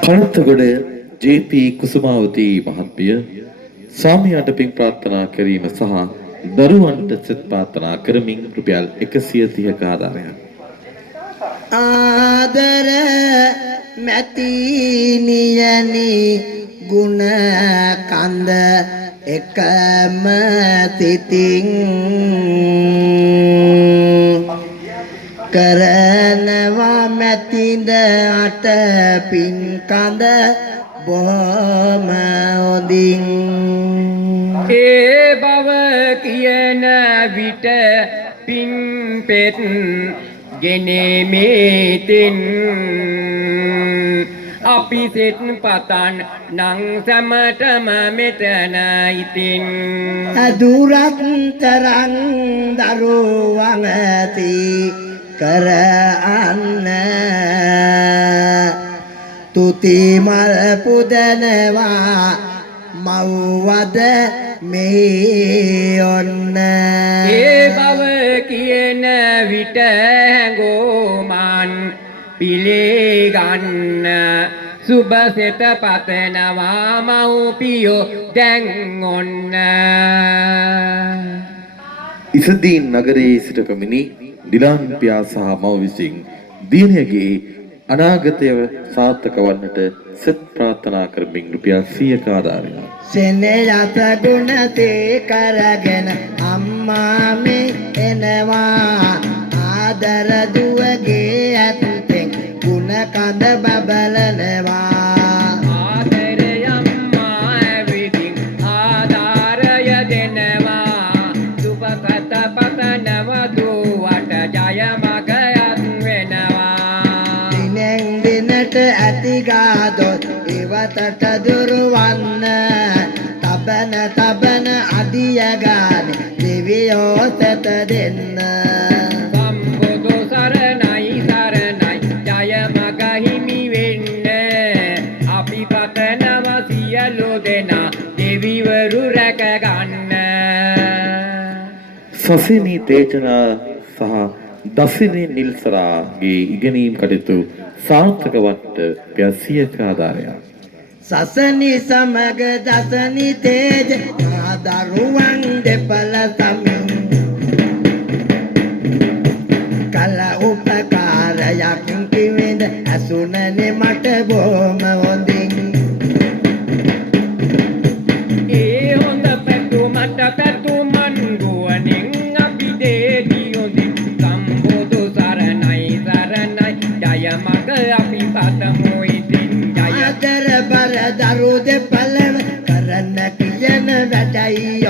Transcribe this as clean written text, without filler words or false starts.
කනත්තගොඩ JP. කුසුමාවතී මහත්මිය ස්වාමියාට පින් ප්‍රාර්ථනා කිරීම සහ දරුවන්ට සෙත් ප්‍රාර්ථනා කරමින් රුපියල් 130ක ආදානයක් ආදර මැතිනියනි ගුණ කඳ එකම සිතින් කරනවා මැතිඳ අට පින් කඳ බොහොම හොඳින් ඒ බව කියන විට පින් පෙත් ගෙනෙමිතින් අපි සෙත් පතන් නං සැමටම මෙතන ඉතින් දුරත් තරං දරුවන් ඇති කර අන්න තුති මල් පුදනවා මව්වද මේ ඔන්න ඒ බව කියන විට හැඟෝමන් පිළිගන්න සුබ සෙත පතනවා මව්පියෝ දැන් ඔන්න ඉසදීන් නගරයේ සිට පැමිණි ඩිලාන් පියා සහ මව විසින් දියණියගේ අනාගතය සාර්ථක වන්නට සෙත් ප්‍රාර්ථනා කරමින් රුපියල් 100ක ආදානයක් සෙනෙහස ගුණ තේ කරගෙන අම්මා මේ එනවා ආදර දුවගේ ඇත්තෙන් ගුණ කඳ බබලනවා ආදරය අම්මා ඇවිදින් ආධාරය දෙනවා සුබකත පතනව දුවට ජය මගයත් වෙනවා දිනෙන් දිනට ඇතිගාදොත් ඉවතට දුරවන්න තබන අදිය ගාන දෙවියෝ සැත දෙන්න සම්බුදු සරණයි ජය මග හිමි වෙන්න අපි පතනව සියලු දෙනා දෙවිවරු රැක ගන්න සසිනී තේජනා සහ දසිනී නිල්සරාගේ ඉගෙනීම් කටයුතු සාර්ථක වන්නට රුපියල් 100ක ආදානයක් සසනි සමග දසනි තේජ දරුවන් දෙපළ සමින් කල උපකාරයක් කිවිඳ ඇසුනනේ මට බොහොම හොඳින් ඒ හොඳ පැතුමට පැතුමන් ගුවනින් අපි දෙවියොදින් සම්බුදු සරණයි ජය මග අපි පතමු ඉතින් ජය ආදර බර දරු දෙප